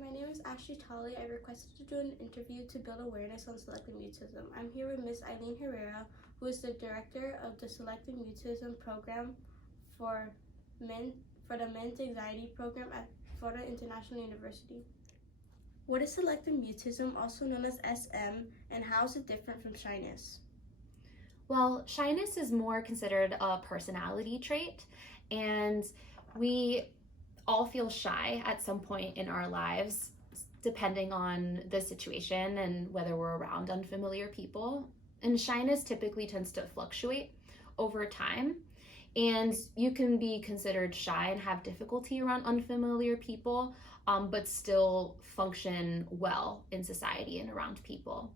my name is Ashley Tolley. I requested to do an interview to build awareness on selective mutism. I'm here with Miss Eileen Herrera, who is the director of the Selective Mutism program for the Men's Anxiety Program at Florida International University. What is selective mutism, also known as SM, and how is it different from shyness? Well, shyness is more considered a personality trait, and we all feel shy at some point in our lives, depending on the situation and whether we're around unfamiliar people. And shyness typically tends to fluctuate over time. And you can be considered shy and have difficulty around unfamiliar people, but still function well in society and around people.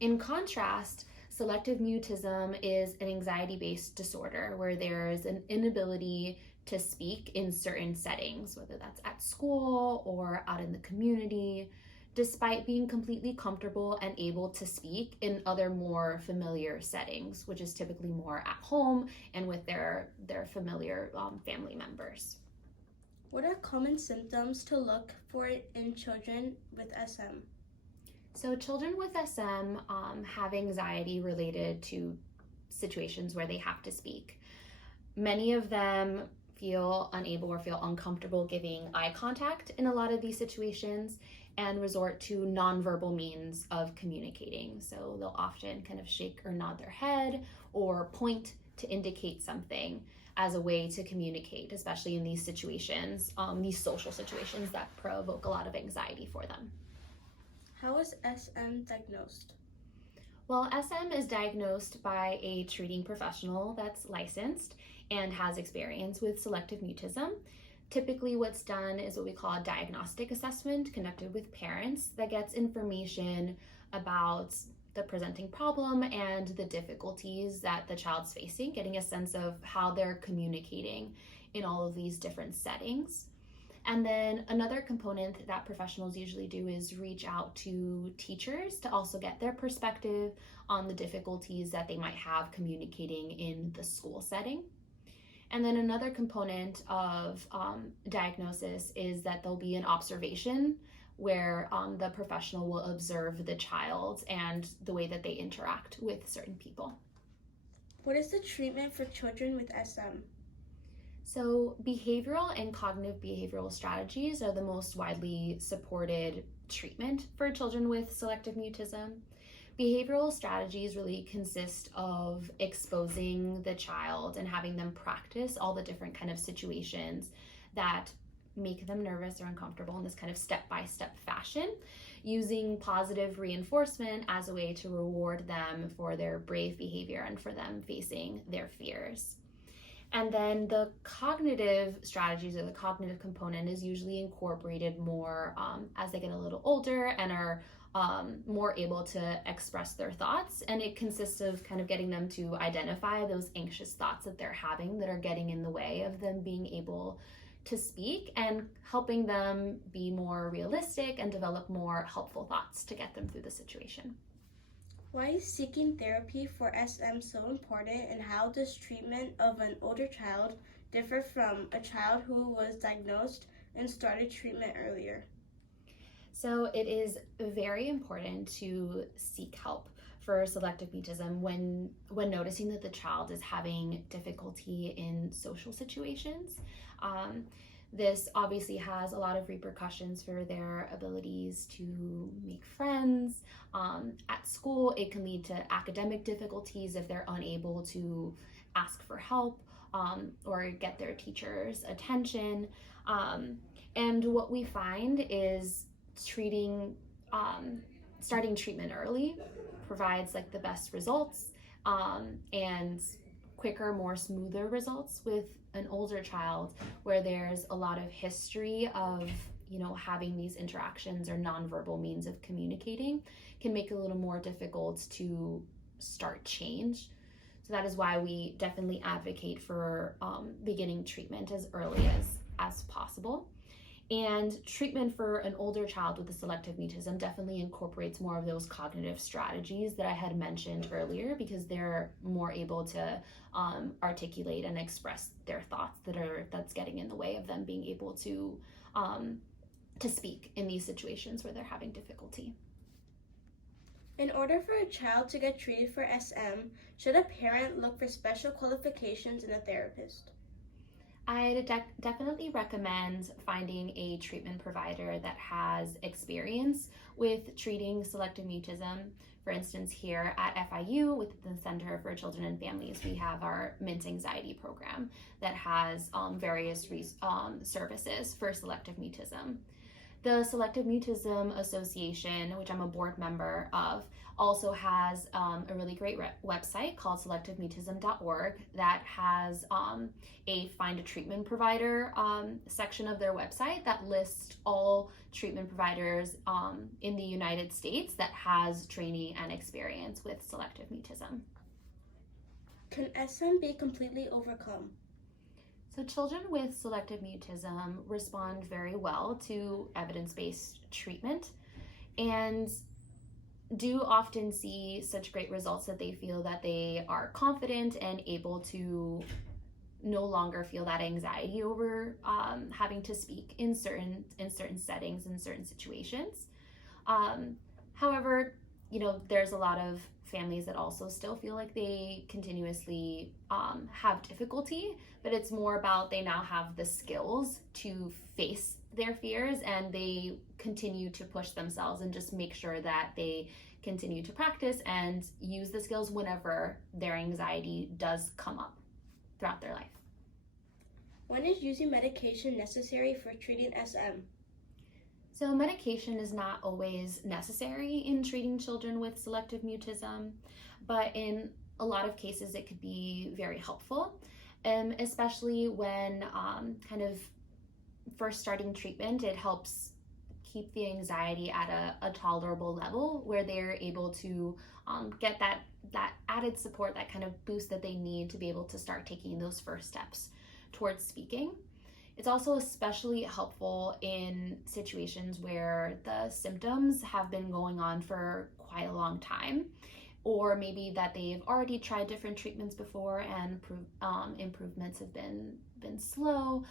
In contrast, selective mutism is an anxiety-based disorder where there's an inability to speak in certain settings, whether that's at school or out in the community, despite being completely comfortable and able to speak in other more familiar settings, which is typically more at home and with their familiar family members. What are common symptoms to look for in children with SM? So children with SM have anxiety related to situations where they have to speak. Many of them feel unable or feel uncomfortable giving eye contact in a lot of these situations and resort to nonverbal means of communicating. So they'll often kind of shake or nod their head or point to indicate something as a way to communicate, especially in these situations, these social situations that provoke a lot of anxiety for them. How is SM diagnosed? Well, SM is diagnosed by a treating professional that's licensed and has experience with selective mutism. Typically what's done is what we call a diagnostic assessment conducted with parents that gets information about the presenting problem and the difficulties that the child's facing, getting a sense of how they're communicating in all of these different settings. And then another component that professionals usually do is reach out to teachers to also get their perspective on the difficulties that they might have communicating in the school setting. And then another component of diagnosis is that there'll be an observation where the professional will observe the child and the way that they interact with certain people. What is the treatment for children with SM? So behavioral and cognitive behavioral strategies are the most widely supported treatment for children with selective mutism. Behavioral strategies really consist of exposing the child and having them practice all the different kind of situations that make them nervous or uncomfortable in this kind of step-by-step fashion, using positive reinforcement as a way to reward them for their brave behavior and for them facing their fears. And then the cognitive strategies or the cognitive component is usually incorporated more as they get a little older and are more able to express their thoughts. And it consists of kind of getting them to identify those anxious thoughts that they're having that are getting in the way of them being able to speak and helping them be more realistic and develop more helpful thoughts to get them through the situation. Why is seeking therapy for SM so important, and how does treatment of an older child differ from a child who was diagnosed and started treatment earlier? So it is very important to seek help for selective mutism when noticing that the child is having difficulty in social situations. This obviously has a lot of repercussions for their abilities to make friends. At school, it can lead to academic difficulties if they're unable to ask for help or get their teacher's attention. And what we find is starting treatment early provides like the best results and quicker, more smoother results. With an older child where there's a lot of history of having these interactions or nonverbal means of communicating, can make it a little more difficult to start change. So that is why we definitely advocate for beginning treatment as early as possible. And treatment for an older child with a selective mutism definitely incorporates more of those cognitive strategies that I had mentioned earlier, because they're more able to articulate and express their thoughts that's getting in the way of them being able to to speak in these situations where they're having difficulty. In order for a child to get treated for SM, should a parent look for special qualifications in a therapist? I'd definitely recommend finding a treatment provider that has experience with treating selective mutism. For instance, here at FIU, with the Center for Children and Families, we have our MINT anxiety program that has various services for selective mutism. The Selective Mutism Association, which I'm a board member of, also has a really great website called selectivemutism.org that has a find a treatment provider section of their website that lists all treatment providers in the United States that has training and experience with selective mutism. Can SM be completely overcome? So children with selective mutism respond very well to evidence-based treatment and do often see such great results that they feel that they are confident and able to no longer feel that anxiety over having to speak in certain settings, in certain situations. However, there's a lot of families that also still feel like they continuously have difficulty, but it's more about they now have the skills to face their fears and they continue to push themselves and just make sure that they continue to practice and use the skills whenever their anxiety does come up throughout their life. When is using medication necessary for treating SM? So medication is not always necessary in treating children with selective mutism, but in a lot of cases it could be very helpful, especially when kind of first starting treatment. It helps keep the anxiety at a tolerable level where they're able to get that added support, that kind of boost that they need to be able to start taking those first steps towards speaking. It's also especially helpful in situations where the symptoms have been going on for quite a long time, or maybe that they've already tried different treatments before and improvements have been slow,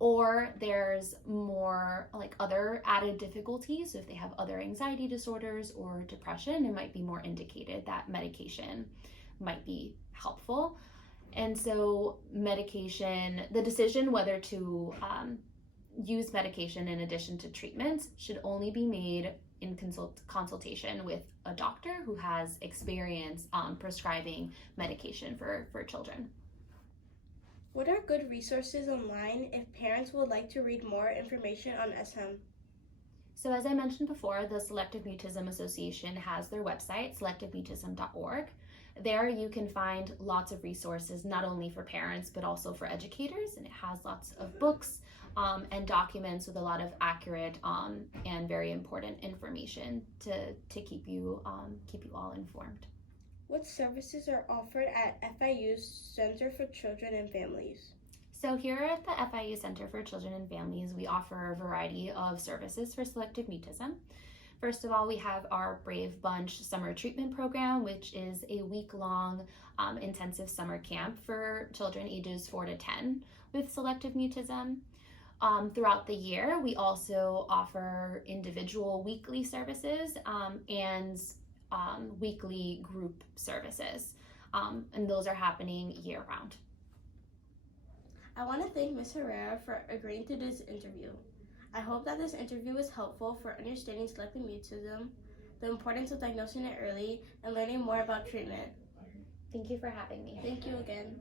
or there's more like other added difficulties. So if they have other anxiety disorders or depression, it might be more indicated that medication might be helpful. And so medication, the decision whether to use medication in addition to treatments should only be made in consultation with a doctor who has experience prescribing medication for children. What are good resources online if parents would like to read more information on SM? So as I mentioned before, the Selective Mutism Association has their website, selectivemutism.org. There you can find lots of resources, not only for parents, but also for educators, and it has lots of books and documents with a lot of accurate and very important information to keep you all informed. What services are offered at FIU's Center for Children and Families? So here at the FIU Center for Children and Families, we offer a variety of services for selective mutism. First of all, we have our Brave Bunch Summer Treatment Program, which is a week-long intensive summer camp for children ages 4 to 10 with selective mutism. Throughout the year, we also offer individual weekly services and weekly group services, and those are happening year-round. I want to thank Ms. Herrera for agreeing to this interview. I hope that this interview was helpful for understanding selective mutism, the importance of diagnosing it early, and learning more about treatment. Thank you for having me. Thank you again.